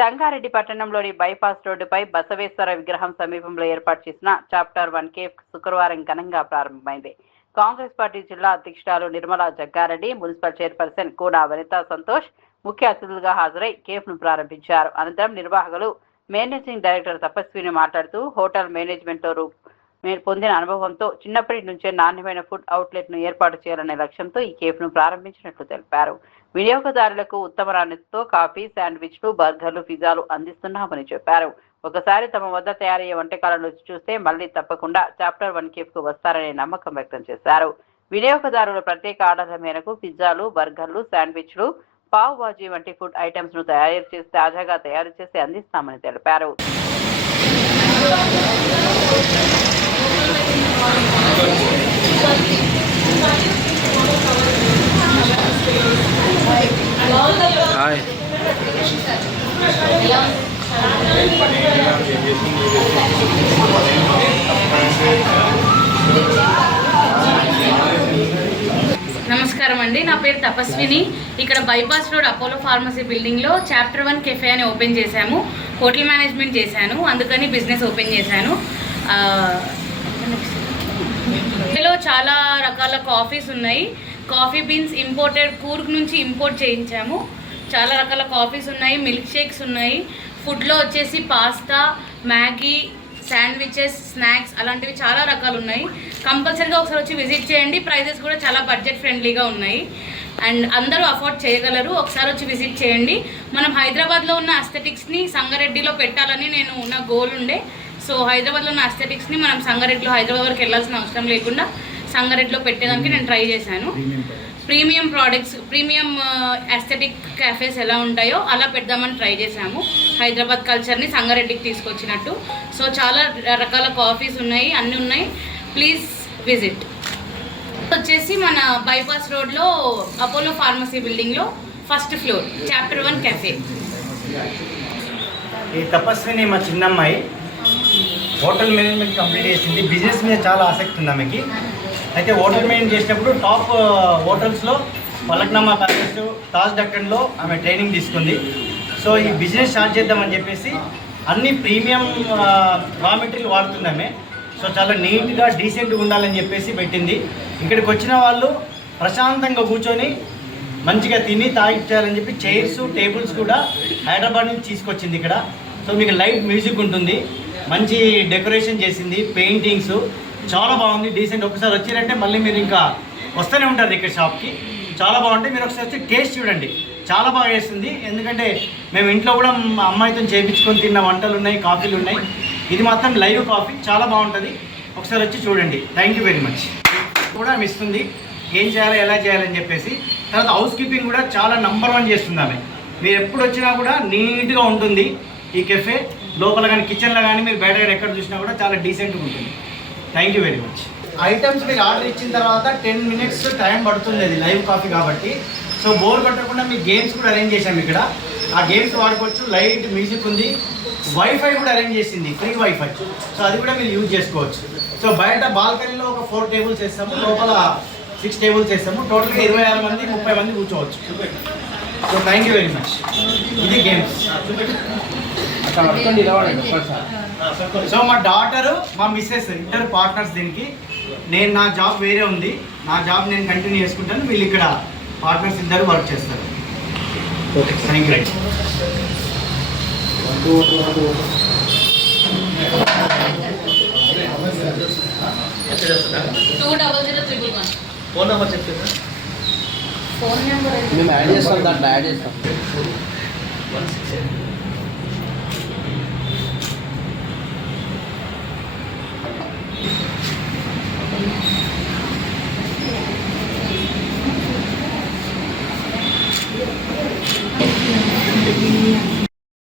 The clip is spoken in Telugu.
సంగారెడ్డి పట్టణంలోని బైపాస్ రోడ్డుపై బసవేశ్వర విగ్రహం సమీపంలో ఏర్పాటు చేసిన చాప్టర్ 1 కేఫ్ శుక్రవారం ఘనంగా ప్రారంభమైంది. కాంగ్రెస్ పార్టీ జిల్లా అధ్యక్షురాలు నిర్మలా జగ్గారెడ్డి, మున్సిపల్ చైర్పర్సన్ కూనా వనితా సంతోష్ ముఖ్య అతిథులుగా హాజరై కేఫ్ను ప్రారంభించారు. అనంతరం నిర్వాహకులు మేనేజింగ్ డైరెక్టర్ తపస్విని మాట్లాడుతూ హోటల్ మేనేజ్మెంట్లో పొందిన అనుభవంతో చిన్నప్పటి నుంచే నాణ్యమైన ఫుడ్ అవుట్లెట్ను ఏర్పాటు చేయాలనే లక్ష్యంతో ఈ కేఫ్ను ప్రారంభించినట్లు తెలిపారు. వినియోగదారులకు ఉత్తమ నాణ్యతతో కాఫీ, శాండ్విచ్లు, బర్గర్లు, పిజ్జాలు అందిస్తున్నామని చెప్పారు. ఒకసారి తమ వద్ద తయారయ్యే వంటకాలను రుచి చూస్తే మళ్లీ తప్పకుండా చాప్టర్ 1 కేఫ్కు వస్తారనే నమ్మకం వ్యక్తం చేశారు. వినియోగదారుల ప్రత్యేక ఆర్డర్ల మేరకు పిజ్జాలు, బర్గర్లు, శాండ్విచ్లు, పావ్ బాజీ వంటి ఫుడ్ ఐటమ్స్ ను తాజాగా తయారు చేసి అందిస్తామని తెలిపారు. నమస్కారం అండి, నా పేరు తపస్విని. ఇక్కడ బైపాస్ రోడ్ అపోలో ఫార్మసీ బిల్డింగ్లో చాప్టర్ 1 కెఫే అని ఓపెన్ చేశాము. హోటల్ మేనేజ్మెంట్ చేశాను, అందుకని బిజినెస్ ఓపెన్ చేశాను. ఇందులో చాలా రకాల కాఫీస్ ఉన్నాయి. కాఫీ బీన్స్ ఇంపోర్టెడ్, కూర్గ్ నుంచి ఇంపోర్ట్ చేయించాము. చాలా రకాల కాఫీస్ ఉన్నాయి, మిల్క్ షేక్స్ ఉన్నాయి. ఫుడ్లో వచ్చేసి పాస్తా, మ్యాగీ, శాండ్విచెస్, స్నాక్స్ అలాంటివి చాలా రకాలు ఉన్నాయి. కంపల్సరీగా ఒకసారి వచ్చి విజిట్ చేయండి. ప్రైజెస్ కూడా చాలా బడ్జెట్ ఫ్రెండ్లీగా ఉన్నాయి అండ్ అందరూ అఫోర్డ్ చేయగలరు. ఒకసారి వచ్చి విజిట్ చేయండి. మనం హైదరాబాద్లో ఉన్న అస్థెటిక్స్ని సంగారెడ్డిలో పెట్టాలని నా గోల్ ఉండే. సో హైదరాబాద్లో ఉన్న అస్థెటిక్స్ని మనం సంగారెడ్డిలో, హైదరాబాద్ వరకు వెళ్ళాల్సిన అవసరం లేకుండా సంగారెడ్డిలో పెట్టేదానికి నేను ట్రై చేశాను. Premium products, premium aesthetic cafes ఎలా ఉంటాయో అలా పెడదామని ట్రై చేశాము. హైదరాబాద్ కల్చర్ని సంగారెడ్డికి తీసుకొచ్చినట్టు. సో చాలా రకాల కాఫీస్ ఉన్నాయి, అన్నీ ఉన్నాయి. Please visit. వచ్చేసి మన బైపాస్ రోడ్లో అపోలో ఫార్మసీ బిల్డింగ్లో ఫస్ట్ ఫ్లోర్ చాప్టర్ 1 కెఫే. ఈ తపస్విని మా చిన్నమ్మాయి హోటల్ మేనేజ్మెంట్ కంప్లీట్ చేసింది. బిజినెస్ మీద చాలా ఆసక్తి ఉంది ఆమెకి. అయితే హోటల్ మేనేజ్ చేసినప్పుడు టాప్ హోటల్స్లో పలక్నామా ప్యాలెస్, తాజ్ డక్కన్లో ఆమె ట్రైనింగ్ తీసుకుంది. సో ఈ బిజినెస్ స్టార్ట్ చేద్దామని చెప్పేసి అన్ని ప్రీమియం రా మెటీరియల్ వాడుతుంది ఆమె. సో చాలా నీట్గా, డీసెంట్గా ఉండాలని చెప్పేసి పెట్టింది. ఇక్కడికి వచ్చిన వాళ్ళు ప్రశాంతంగా కూర్చొని మంచిగా తిని తాగిచ్చారని చెప్పి చైర్స్, టేబుల్స్ కూడా హైదరాబాద్ నుంచి తీసుకొచ్చింది ఇక్కడ. సో మీకు లైవ్ మ్యూజిక్ ఉంటుంది, మంచి డెకరేషన్ చేసింది, పెయింటింగ్స్ చాలా బాగుంది, డీసెంట్. ఒకసారి వచ్చిరంటే మళ్ళీ మీరు ఇంకా వస్తూనే ఉంటారు ఇక్కడ షాప్కి. చాలా బాగుంటాయి. మీరు ఒకసారి వచ్చి టేస్ట్ చూడండి, చాలా బాగా చేస్తుంది. ఎందుకంటే మేము ఇంట్లో కూడా మా అమ్మాయితో చేయించుకొని తిన్న వంటలు ఉన్నాయి, కాఫీలు ఉన్నాయి. ఇది మాత్రం లైవ్ కాఫీ, చాలా బాగుంటుంది. ఒకసారి వచ్చి చూడండి. Thank you very much. కూడా ఇస్తుంది ఏం చేయాలి, ఎలా చేయాలని చెప్పేసి. తర్వాత హౌస్ కీపింగ్ కూడా చాలా నంబర్ 1 చేస్తుంది ఆమె. మీరు ఎప్పుడు వచ్చినా కూడా నీట్గా ఉంటుంది ఈ కెఫే. లోపల కానీ కిచెన్లో కానీ మీరు బయట ఎక్కడ చూసినా కూడా చాలా డీసెంట్గా ఉంటుంది. Thank you very much. Items మీకు ఆర్డర్ ఇచ్చిన తర్వాత 10 మినిట్స్ టైం పడుతుంది, అది లైవ్ కాఫీ కాబట్టి. సో బోర్ కొట్టకుండా మీ గేమ్స్ కూడా అరేంజ్ చేశాము ఇక్కడ. ఆ గేమ్స్ వాడుకోవచ్చు. లైట్ మ్యూజిక్ ఉంది, వైఫై కూడా అరేంజ్ చేసింది, ఫ్రీ వైఫై. సో అది కూడా మీరు యూజ్ చేసుకోవచ్చు. సో బయట బాల్కనీలో ఒక 4 టేబుల్స్ వేస్తాము, లోపల 6 టేబుల్స్ వేస్తాము. టోటల్గా 26 మంది, 30 మంది కూర్చోవచ్చు. So thank you very much. ఇది గేమ్స్. సో మా డాటరు, మా మిస్సెస్ ఇద్దరు పార్ట్నర్స్ దీనికి. నా జాబ్ వేరే ఉంది, నా జాబ్ నేను కంటిన్యూ చేసుకుంటాను. వీళ్ళు ఇక్కడ పార్ట్నర్స్ ఇద్దరు వర్క్ చేస్తారు. Okay, thank you. Phone number చెప్తారా? ఫోన్ నెంబర్ మేము యాడ్ చేస్తాం, దాంట్లో యాడ్ చేస్తాం. 167